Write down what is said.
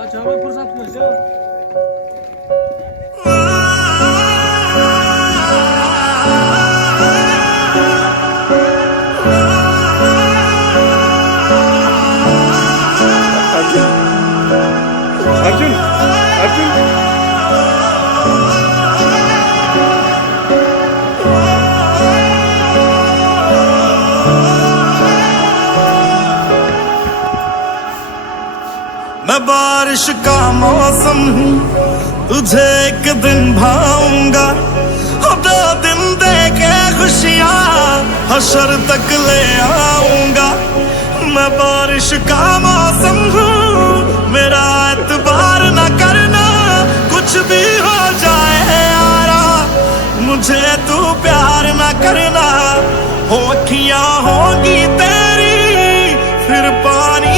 अच्छा मैं फुर्सत में से अर्जुन अर्जुन अर्जुन मैं बारिश का मौसम हूँ, तुझे एक दिन भाऊंगा। 2 दिन दे के खुशियाँ हशर तक ले आऊंगा। मैं बारिश का मौसम हूँ, मेरा एतबार न करना, कुछ भी हो जाए यारा, मुझे तू प्यार न करना। हो अखियाँ होगी तेरी, फिर पानी